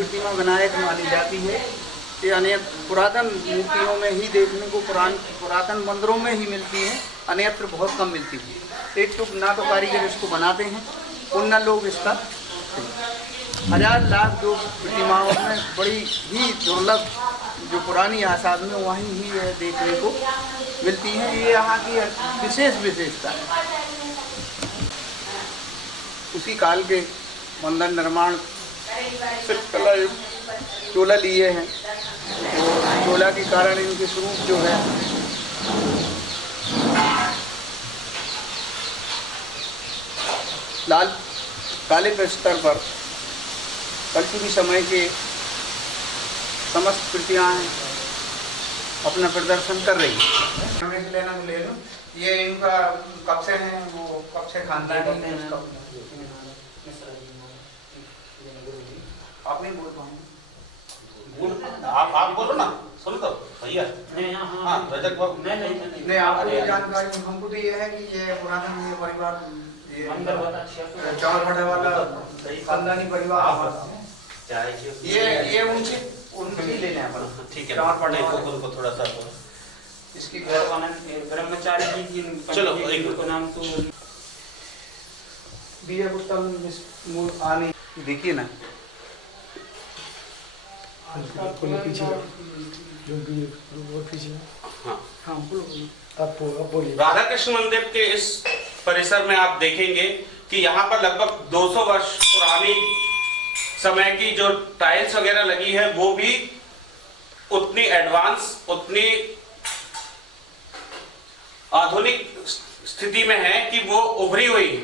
प्रतिमा विनायक मानी जाती है। ये अनेक पुरातन मूर्तियों में ही देखने को पुरातन मंदिरों में ही मिलती है, अन्यत्र बहुत कम मिलती है। एक तो ना तो कारीगर इसको बनाते हैं और न लोग इसका हजार लाख जो प्रतिमाओं में बड़ी ही दुर्लभ जो पुरानी आसाद में वहीं ही यह देखने को मिलती है। ये यहाँ की विशेष विशेषता है। उसी काल के मंदिर निर्माण शिल्पकला चोला लिए हैं, तो चोला के कारण इनके स्वरूप जो है लाल काले स्तर पर कलयुगी समय के समस्त कृतियाँ अपना प्रदर्शन कर रही है। लेना ले लो, ये इनका कब से है, वो कब से खानदानी है। आप नहीं बोल पाएंगे, आप बोलो ना, सुन तो भैया। हाँ रजक बाबू नहीं आपको ये जानकारी हमको तो ये है कि ये पुराना ये परिवार चावल भट्टे वाला खानदानी परिवार, ये उनकी लेने हैं। ठीक है, उनको थोड़ा सा इसकी ब्रह्मचारी जी चलो को नाम तो दिया उत्तम आने देखिए ना पीछे राधा कृष्ण मंदिर के इस परिसर में आप देखेंगे कि यहाँ पर लगभग 200 वर्ष पुरानी समय की जो टाइल्स वगैरह लगी है वो भी उतनी एडवांस, उतनी आधुनिक स्थिति में है कि वो उभरी हुई है,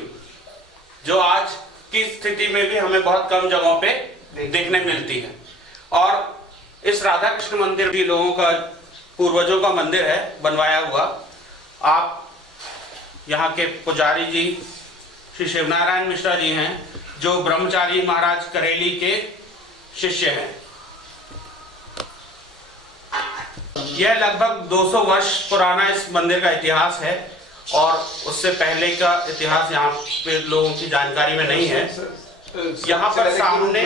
जो आज की स्थिति में भी हमें बहुत कम जगहों पे देखने मिलती है। और इस राधा कृष्ण मंदिर भी लोगों का, पूर्वजों का मंदिर है बनवाया हुआ। आप यहाँ के पुजारी जी श्री शिवनारायण मिश्रा जी हैं, जो ब्रह्मचारी महाराज करेली के शिष्य हैं। यह लगभग 200 वर्ष पुराना इस मंदिर का इतिहास है और उससे पहले का इतिहास यहाँ पे लोगों की जानकारी में नहीं है। यहाँ पर सामने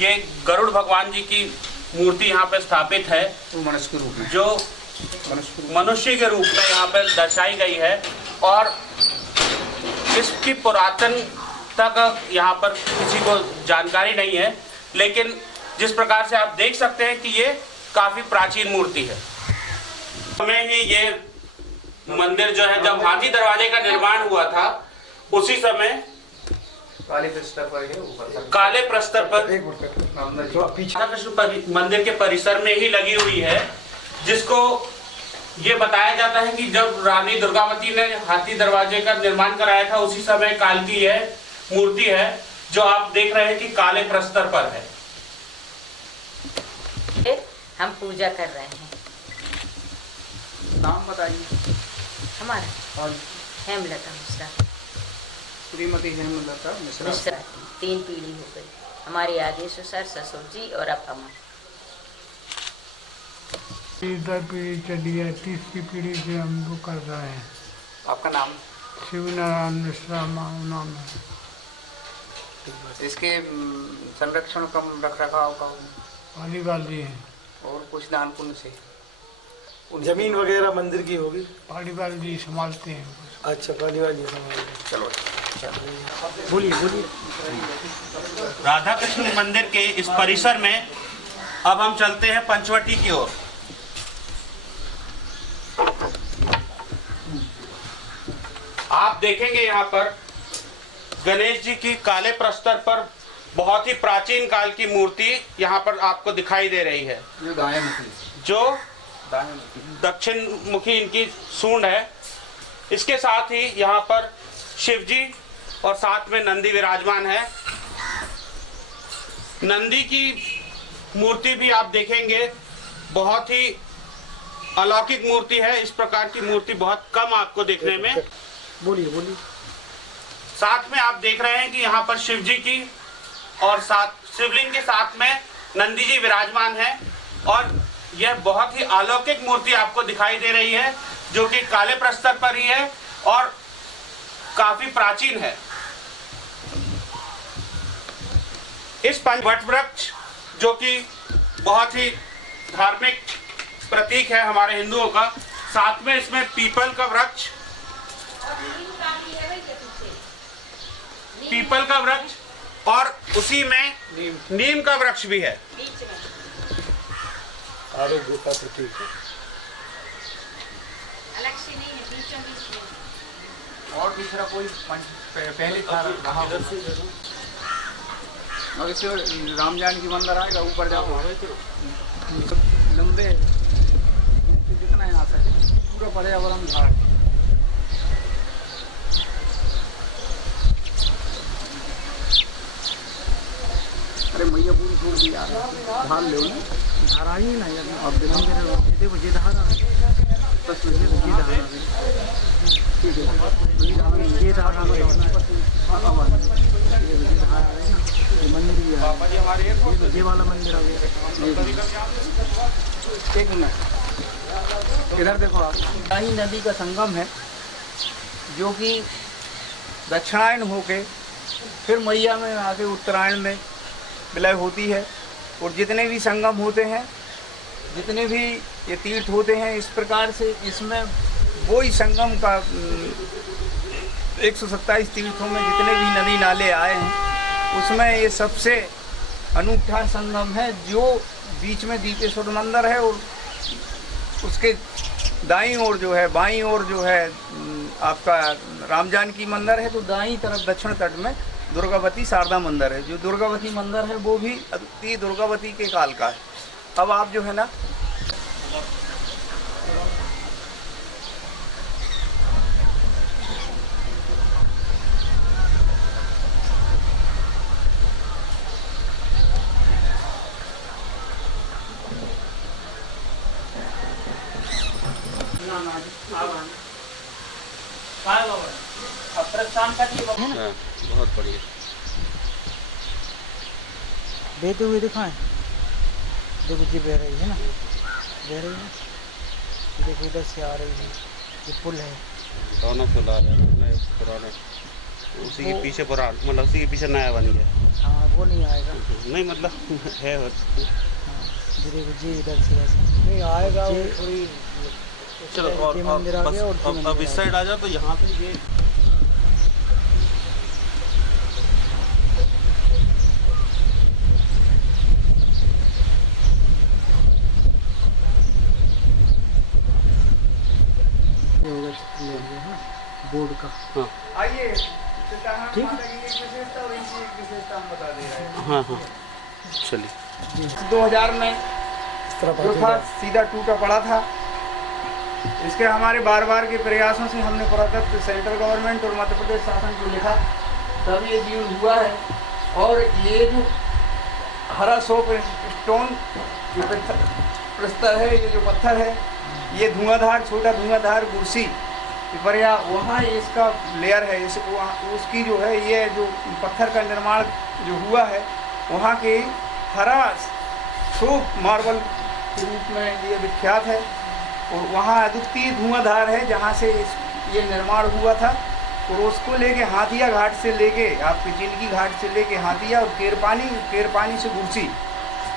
ये गरुड़ भगवान जी की मूर्ति यहाँ पर स्थापित है, मनुष्य के रूप में, जो मनुष्य के रूप में यहाँ पर दर्शाई गई है। और इसकी पुरातनता का यहाँ पर किसी को जानकारी नहीं है, लेकिन जिस प्रकार से आप देख सकते हैं कि ये काफी प्राचीन मूर्ति है। हमें ही ये मंदिर जो है, जब हाथी दरवाजे का निर्माण हुआ था उसी समय काले प्रस्तर पर राधा कृष्ण मंदिर के परिसर में ही लगी हुई है, जिसको ये बताया जाता है कि जब रानी दुर्गावती ने हाथी दरवाजे का निर्माण कराया था उसी समय काल की यह मूर्ति है, जो आप देख रहे हैं कि काले प्रस्तर पर है। हम पूजा कर रहे हैं। नाम बताइए। हमारा हेमलता मिश्रा। श्रीमती हेमलता मिश्रा। 3 पीढ़ी हो गई। हमारे आगे ससुर, ससुर जी और अब हम। 3 पीढ़ी चली है, 30 पीढ़ी से हम वो कर रहे हैं। आपका नाम? शिवनारायण मिश्रा नाम है। इसके संरक्षण का रख रखाव का पालीवाल जी हैं और कुछ दान पुण्य से जमीन वगैरह मंदिर की होगी, पालीवाल जी संभालते हैं। अच्छा, पालीवाल जी संभालते हैं। चलो बोलिए। राधा कृष्ण मंदिर के इस परिसर में अब हम चलते हैं पंचवटी की ओर। आप देखेंगे यहाँ पर गणेश जी की काले प्रस्तर पर बहुत ही प्राचीन काल की मूर्ति यहाँ पर आपको दिखाई दे रही है, जो दक्षिण मुखी इनकी सूंड है। इसके साथ ही यहाँ पर शिव जी और साथ में नंदी विराजमान है। नंदी की मूर्ति भी आप देखेंगे बहुत ही अलौकिक मूर्ति है। इस प्रकार की मूर्ति बहुत कम आपको देखने में। बोलिए। साथ में आप देख रहे हैं कि यहाँ पर शिव जी की और साथ शिवलिंग के साथ में नंदी जी विराजमान है और यह बहुत ही अलौकिक मूर्ति आपको दिखाई दे रही है, जो कि काले प्रस्तर पर ही है और काफी प्राचीन है। इस वट वृक्ष जो कि बहुत ही धार्मिक प्रतीक है हमारे हिंदुओं का, साथ में इसमें पीपल का वृक्ष, और उसी में नीम का वृक्ष भी है। आरोग्य का प्रतीक है। और दूसरा कोई पहले था रहा और इससे राम जानकी मंदिर आएगा, ऊपर जाओ लंबे जितना यहाँ से पूरा पर्यावरण झाड़। अरे मैया पूरी छोड़ दी यार, धार ले धारा ही ना यार। अब देखो ये धारा बस ये धारा ठीक है, ये धारा मंदिर भी है, ये वाला मंदिर आ गया। एक मिनट इधर देखो आप, यही नदी का संगम है जो कि दक्षिणायन होके फिर मैया में आके उत्तरायण में विलय होती है। और जितने भी संगम होते हैं, जितने भी ये तीर्थ होते हैं, इस प्रकार से इसमें वो ही संगम का 127 तीर्थों में जितने भी नदी नाले आए हैं, उसमें ये सबसे अनूठा संगम है। जो बीच में दीपेश्वर मंदिर है और उसके दाईं ओर जो है, बाईं ओर जो है आपका राम जानकी मंदिर है, तो दाईं तरफ दक्षिण तट में दुर्गावती शारदा मंदिर है। जो दुर्गावती मंदिर है वो भी अद्वितीय दुर्गावती के काल का है। अब आप जो है ना बहुत बढ़िया बहते हुए दिखाएं। देखो जी बह रही है ना, बह रही है, देखो इधर से आ रही है, ये पुल है। दोनों पुल आ रहे हैं पुराने, उसी के पीछे पुराना, मतलब उसी के पीछे नया बन गया। हाँ वो नहीं आएगा, नहीं मतलब है हाँ, देखो जी इधर से ऐसे नहीं आएगा वो थोड़ी। चलो और मंदिर आ गया, और अब इस साइड आ जाओ तो यहाँ पे ये बोर्ड का। आइए ठीक है। हाँ हाँ चलिए। 2000 में जो था सीधा टूटा पड़ा था। इसके हमारे बार बार के प्रयासों से हमने पुरातत्व सेंट्रल गवर्नमेंट और मध्य प्रदेश शासन को लिखा, तब ये जीर्ण हुआ है। और ये जो हरा सोप स्टोन जो प्रस्तर है, ये जो पत्थर है, ये धुआंधार, छोटा धुआंधार गुरसी पिपरिया, वहाँ इसका लेयर है। इस उसकी जो है ये जो पत्थर का निर्माण जो हुआ है, वहाँ के हरा सोप मार्बल के रूप में ये विख्यात है। और वहाँ अद्वितीय धुआंधार है जहाँ से ये निर्माण हुआ था। और उसको लेके हाथिया घाट से लेके आपकी चिल्की घाट से लेके हाथिया और केरपानी से गुरसी,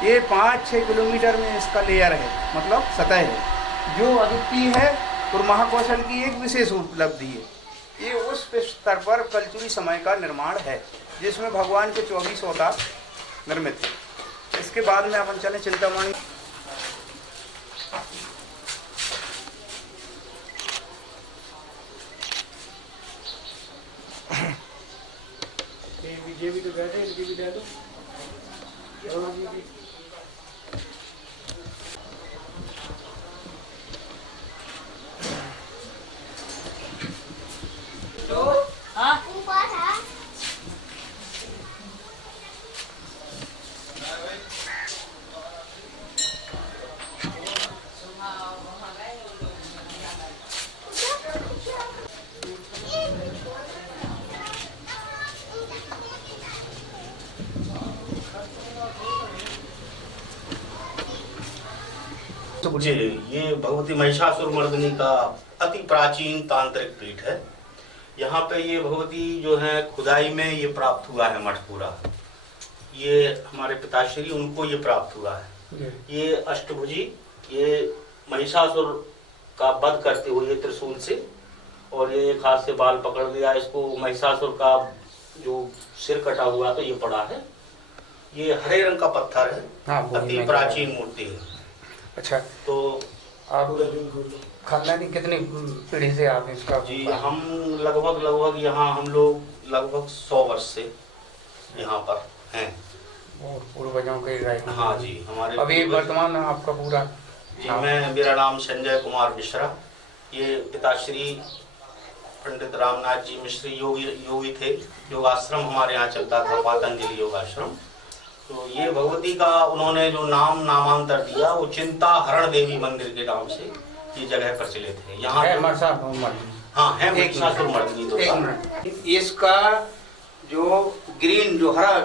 ये 5-6 किलोमीटर में इसका लेयर है, मतलब सतह है, जो अद्वितीय है और महाकौशल की एक विशेष उपलब्धि है। ये उस स्तर पर कलचुरी समय का निर्माण है जिसमें भगवान के 24 अवतार निर्मित है। इसके बाद में अपन चले चिंतामणि। ये भी तो बैठे, इनकी भी दे दो। जी, ये भगवती महिषासुरमर्दिनी का अति प्राचीन तांत्रिक पीठ है। यहाँ पे ये भगवती जो है खुदाई में ये प्राप्त हुआ है मठ पूरा। ये हमारे पिताश्री उनको ये प्राप्त हुआ है। ये अष्टभुजी, ये महिषासुर का वध करते हुए त्रिशूल से, और ये एक हाथ से बाल पकड़ लिया, इसको महिषासुर का जो सिर कटा हुआ तो ये पड़ा है। ये हरे रंग का पत्थर है। हाँ, अति प्राचीन मूर्ति है। अच्छा, तो आप खानदानी कितनी पीढ़ी से आप इसका? जी हम लगभग यहाँ हम लोग लगभग 100 वर्ष से यहाँ पर हैं। और पूर्वजों के रहे? हाँ जी, हमारे अभी वर्तमान में आपका पूरा? जी मेरा नाम संजय कुमार मिश्रा। ये पिताश्री पंडित रामनाथ जी मिश्र योगी थे। योगाश्रम हमारे यहाँ चलता था, पातंजलि योगाश्रम। तो ये भगवती का उन्होंने जो नामांतर दिया वो चिंता हरण देवी मंदिर के नाम से ये जगह प्रचलित है। यहाँ है हाँ है महिषासुर मर्दिनी। तो इसका जो ग्रीन जो हरा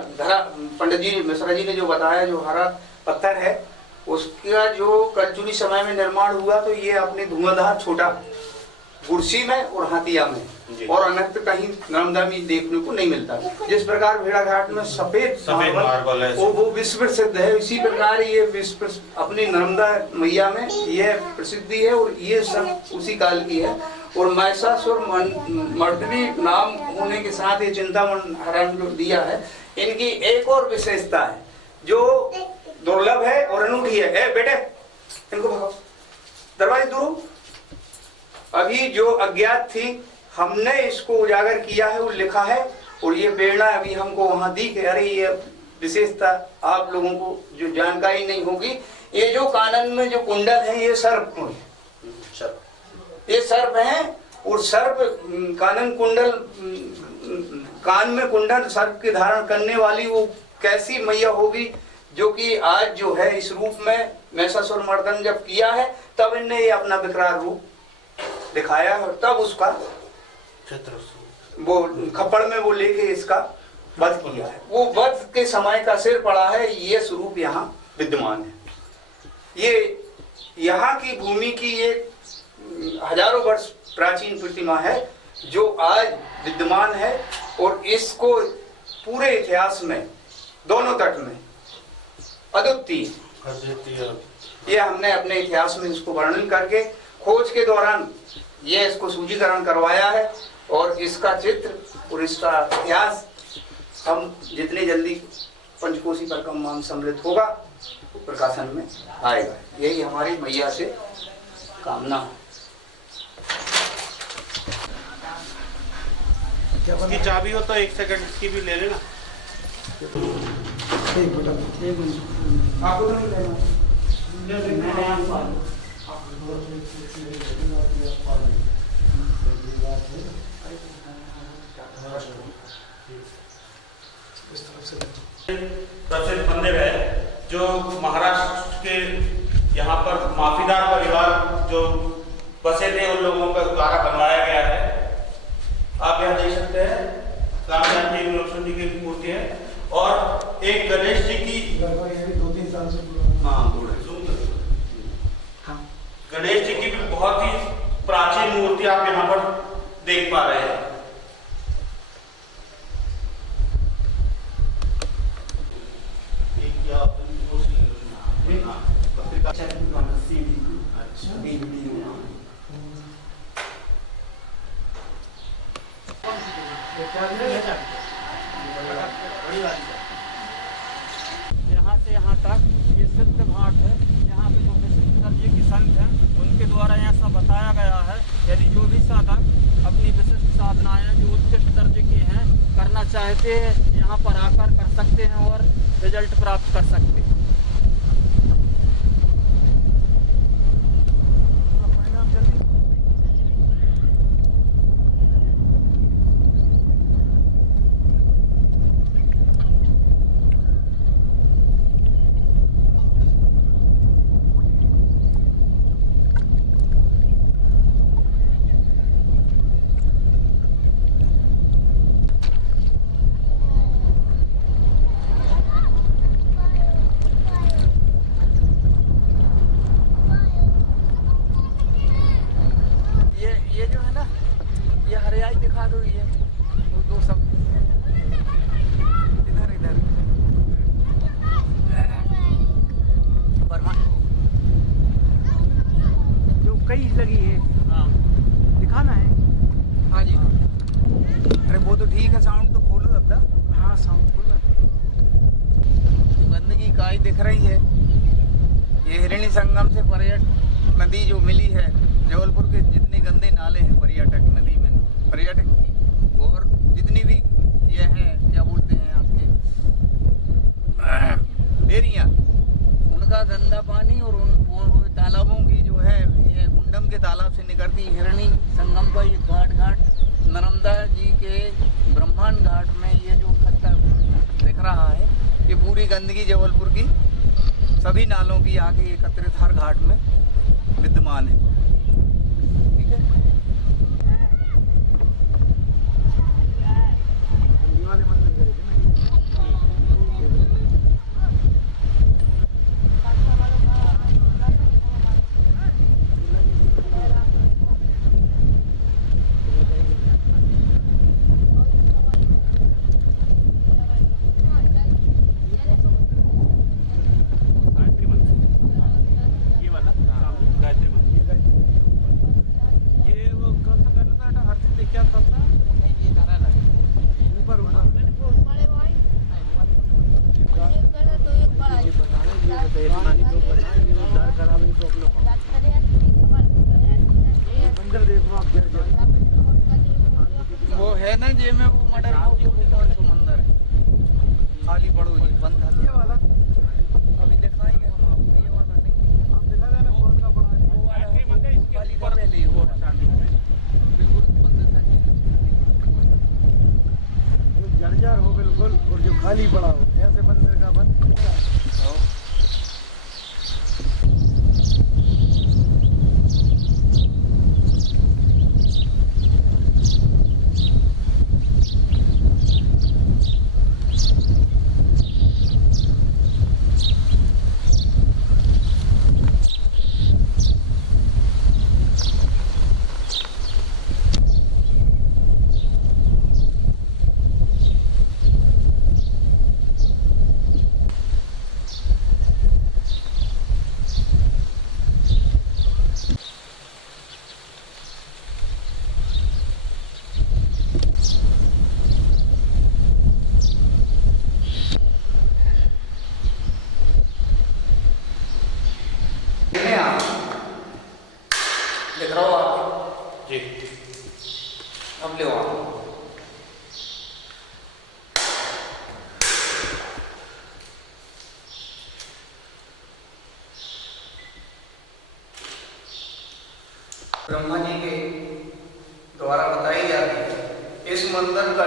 पंडित जी मिश्रा जी ने जो बताया, जो हरा पत्थर है उसका जो कलचुरी समय में निर्माण हुआ, तो ये अपने धुआंधार छोटा गुरसी में और हाथिया में और अन्यत्र कहीं नर्मदा में देखने को नहीं मिलता। जिस प्रकार भेड़ाघाट में सफेद मार्बल है वो विश्व प्रसिद्ध है, इसी प्रकार ये विश्व अपनी नर्मदा मैया में यह प्रसिद्धि है और ये सब उसी काल की है। और महिषासुर मर्दिनी नाम होने के साथ ये चिंतामण हरण जो दिया है, इनकी एक और विशेषता है जो दुर्लभ है और अनूठी है। बेटे इनको भगाओ, दरवाजे दूर। अभी जो अज्ञात थी हमने इसको उजागर किया है और लिखा है, और ये प्रेरणा अभी हमको वहां दी कि अरे ये विशेषता आप लोगों को जो जानकारी नहीं होगी। ये जो कानन में जो कुंडल है ये सर्प है, ये सर्प है। और सर्प कानन कुंडल, कान में कुंडल सर्प के धारण करने वाली वो कैसी मैया होगी जो कि आज जो है इस रूप में महिषासुर मर्दन जब किया है तब इनने ये अपना विकराल रूप दिखाया है, और तब उसका वो खप्पड़ में वो लेके इसका वध किया है। वो वध के समय का सिर पड़ा है, ये स्वरूप यहाँ विद्यमान है। ये यहाँ की भूमि की एक हजारों वर्ष प्राचीन प्रतिमा है जो आज विद्यमान है, और इसको पूरे इतिहास में दोनों तट में अद्वितीय ये हमने अपने इतिहास में इसको वर्णन करके खोज के दौरान ये इसको सूचीकरण करवाया है। और इसका चित्र और इसका इतिहास हम जितनी जल्दी पंचकोशी पर कम सम्मिलित होगा प्रकाशन में आएगा, यही हमारी मैया से कामना है। इसकी चाबी हो तो 1 सेकंड इसकी भी ले लेना। आपको तो नहीं लेना। प्रसिद्ध मंदिर है जो महाराष्ट्र के यहाँ पर माफीदार परिवार जो बसे थे उन लोगों के द्वारा बनवाया गया है। आप यहाँ देख सकते हैं रामचंद्र जी लक्ष्मण जी की मूर्ति है, और एक गणेश जी की 2-3 साल से गणेश जी की भी बहुत ही प्राचीन मूर्ति आप यहाँ पर देख पा रहे हैं। यहाँ से यहाँ तक ये सिद्ध घाट है। यहाँ पे जो विशिष्ट दर्जे की संत हैं उनके द्वारा ऐसा बताया गया है, यदि जो भी साधक अपनी विशिष्ट साधनाएं जो उत्कृष्ट दर्जे की हैं करना चाहते हैं यहाँ पर आकर कर सकते हैं और रिजल्ट प्राप्त कर सकते हैं। इकाई दिख रही है, ये हिरणी संगम से पर्यटक नदी जो मिली है, जबलपुर के जितने गंदे नाले हैं पर्यटक नदी में, पर्यटक और जितनी भी ये हैं क्या बोलते हैं आपके डेरियाँ, उनका गंदा पानी और उन तालाबों की जो है ये कुंडम के तालाब से निकलती हिरणी संगम का ये घाट नर्मदा जी के ब्रह्मांड घाट में ये जो इकट्ठा दिख रहा है, ये पूरी गंदगी जबलपुर की सभी नालों की आके एकत्रित हर घाट में विद्यमान है। ठीक है, वो है ना जे में वो मटर समंदर है, खाली पड़ो जी बंद है ये वाला, अभी दिखाएंगे हम आपको, ये वाला नहीं आप दिखा रहे हैं कौन सा बड़ा है, वो वाला खाली का पहले ही हो बिल्कुल बंद था जी, जर्जर हो बिल्कुल, और जो खाली पड़ा हो ऐसे मंदिर का बंद। दिख रहा हो आप जी। अब ले आओ ब्रह्मा जी के द्वारा बताई जाती है। इस मंदिर का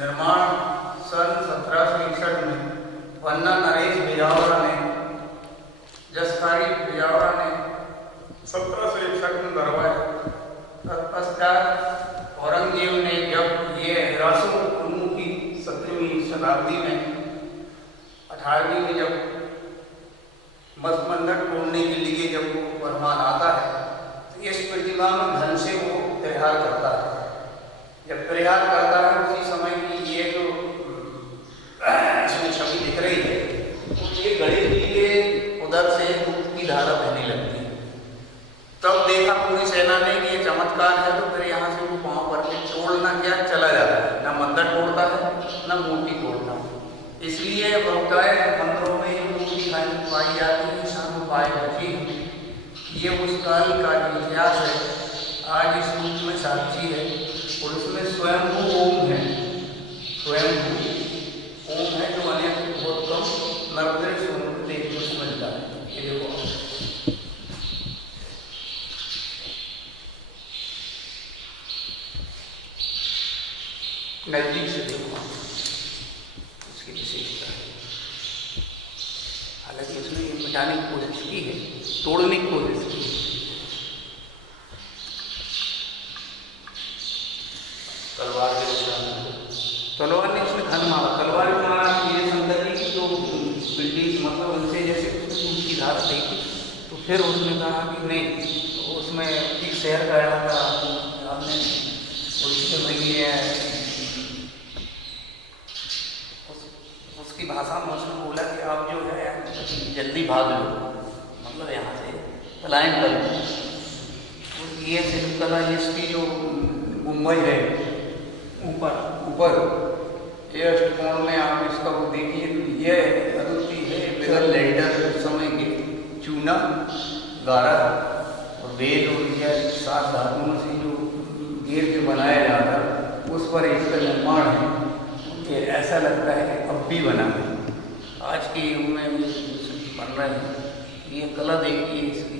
निर्माण सन 1761 में वन्ना नरेश बिजावरा ने, जसकारी बिजावरा ने 1761 में करवाया। तत्पश्चात औरंगजेब ने जब ये हिरासत की 17वीं शताब्दी में 18वीं में जब मस्तमंडक तोड़ने के लिए जब वो फरमान आता है, तो इस प्रतिमा में धन से वो त्रिहार करता है। जब त्रिहार करता है उसी समय की ये जो इसमें छवि दिख रही है, तो ये गणेश जी के उधर से दूध की धारा बहने लगती है। तब देखा पूरी सेना ने कि ये चमत्कार है, तो फिर यहाँ से वो पाँव पर के तोड़ना क्या चला जाता है, ना मंदिर तोड़ता है ना मूर्ति तोड़ता है। इसलिए बहुतायत मंदिरों में मूर्ति पाई जाती है, शाम पाए बची। ये उस काल का जो इतिहास है आज इस रूप में साक्षी है, और उसमें स्वयंभू ओम है, स्वयंभू ओम है जो अनेक बहुत कम नर्मदे स्वरूप देखने को मिलता है। ये देखो नजदीक से देखो इसकी विशेषता है। हालांकि इसने मिटाने की कोशिश की है, तोड़ने की कोशिश की है। तलवार के निशान, तलवार ने इसमें घन मारा, तलवार ने मारा। ये शंकर जी की जो ब्रिटिश मतलब उनसे जैसे उसकी धारा देखी, तो फिर उसने कहा कि नहीं, तो उसमें एक शहर का इलाका आपने उसके भाई उसकी भाषा में उसने बोला कि आप जो है जल्दी भाग लो, मतलब यहाँ से पलायन कर लो। ये शिल्पकला इसकी जो मुंबई है ऊपर ये अष्टकोण में आप इसका वो देखिए, ये अद्वितीय है। पिलर लेंटर समय के चूना, गारा और बेल और यह 7 धातुओं से जो घेर के बनाया जाता है उस पर इसका निर्माण है। ये ऐसा लगता है कि अब भी बना है, आज के युग में बन रहे हैं। ये कला देखिए इसकी।